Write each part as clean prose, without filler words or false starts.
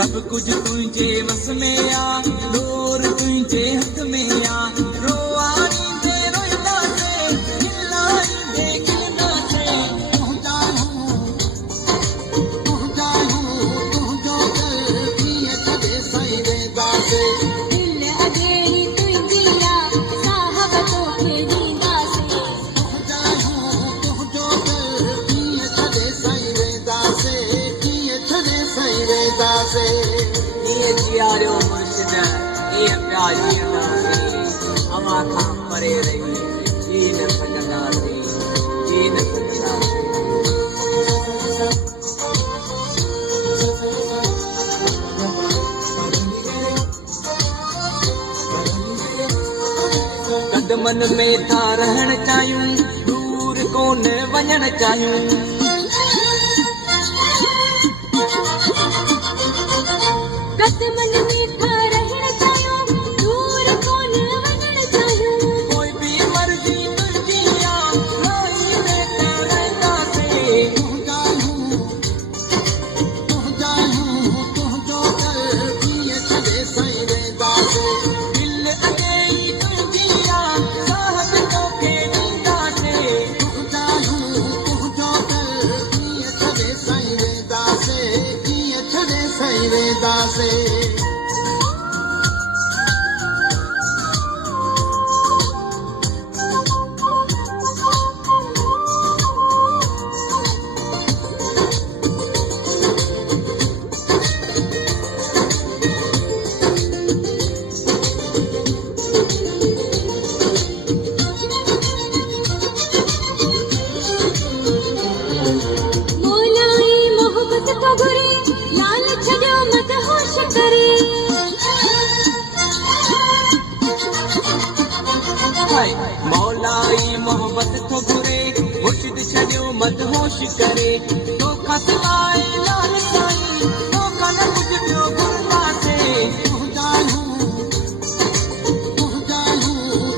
सब कुछ तुझे वस में आ, नूर तुझे हक में आ, रोआई दे रोइदा से, खिलाई दे खिलना से, तू जाऊं तू जो कर दिए छदे साई वेदा से, दिल अगेरी तुझिया साहब तो खेलीदा से, तू जाऊं तू जो कर दिए छदे साई वेदा से, दिए छदे साई वेदा से। ये जियारो मुर्शिद ये प्यारी अदासी अमा खां परे रही जीन फटंदासी जीन फटंदासी कदमन में था रहण चाहियूं दूर कोन वञण चाहियूं कदमन में था रहण चाहियूं दूर कोन वञण चाहियूं कोई भी मर्जी तुझी आ लाई देते रहंदासे, तू जाऊं तू जो कर दिए छदे साई वेंदासे, दिल अगेई तुझी आ साहब तो खेलींदासे, तू जाऊं तू जो कर दिए छदे साई वेंदासे, दिए छदे साई वेंदासे। मोलाई मोहब्बत को घुरे लाल छड़ो मत होश करे हाय मौलाई मोहब्बत तो घुरे मुर्शिद छड़ियो मत होश करे, तो खसलाए लाल साईं तो कन कुछ पियो घुरदा से, तू जाऊं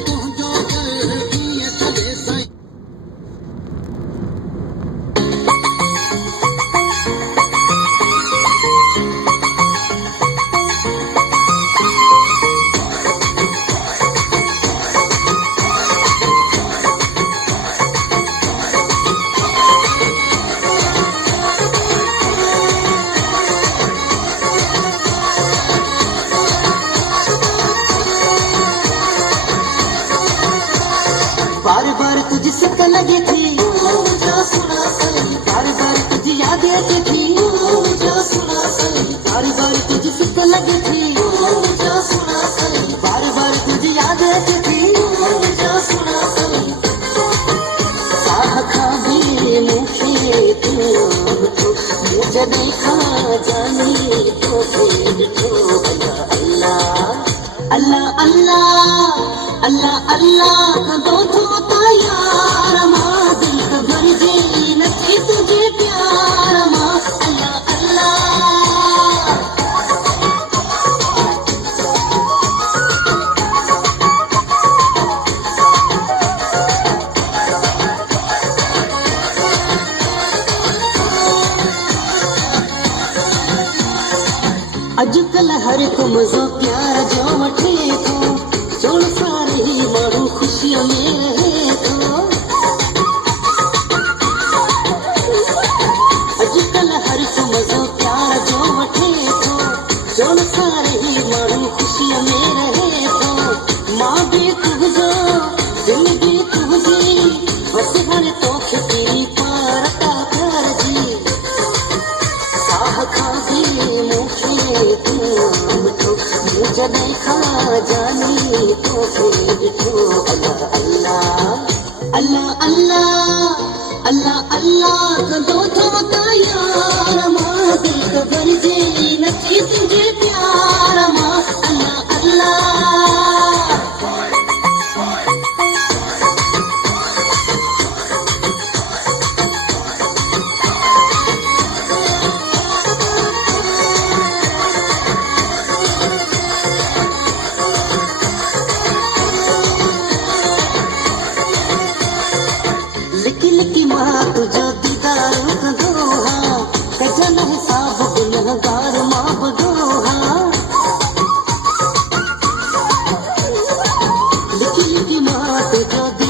तू जो कर दिए छदे साईं। बार बार तुझसे लगी थी मुझे सुना सही, बार बार तुझे याद आती थी मुझे सुना सही, बार बार तुझसे लगी थी मुझे सुना सही, बार बार तुझे याद आती थी मुझे सुना सही, साह खा भी मुखे तू मुझे देखा जाने तो फिर तो अल्लाह अल्लाह अल्लाह अल्लाह दो तो यार माँ दिल भर जे नचे तुझे प्यार माँ अल्लाह अल्लाह। अॼुकल्ह हर को मज़ो प्यार जो वठे थो, चोण सारे ही माण्हू ख़ुशीअ में रहे थो, अॼुकल्ह हर को मज़ो प्यार जो वठे थो, चोण सारे ही माण्हू ख़ुशीअ में रहे थो, मां बि तुंहिंजो दिल बि तुंहिंजी बसि हाणे तोखे कहिड़ी पार था प्यार जी, साह खां बि मूंखे तूं मुझे देखा जा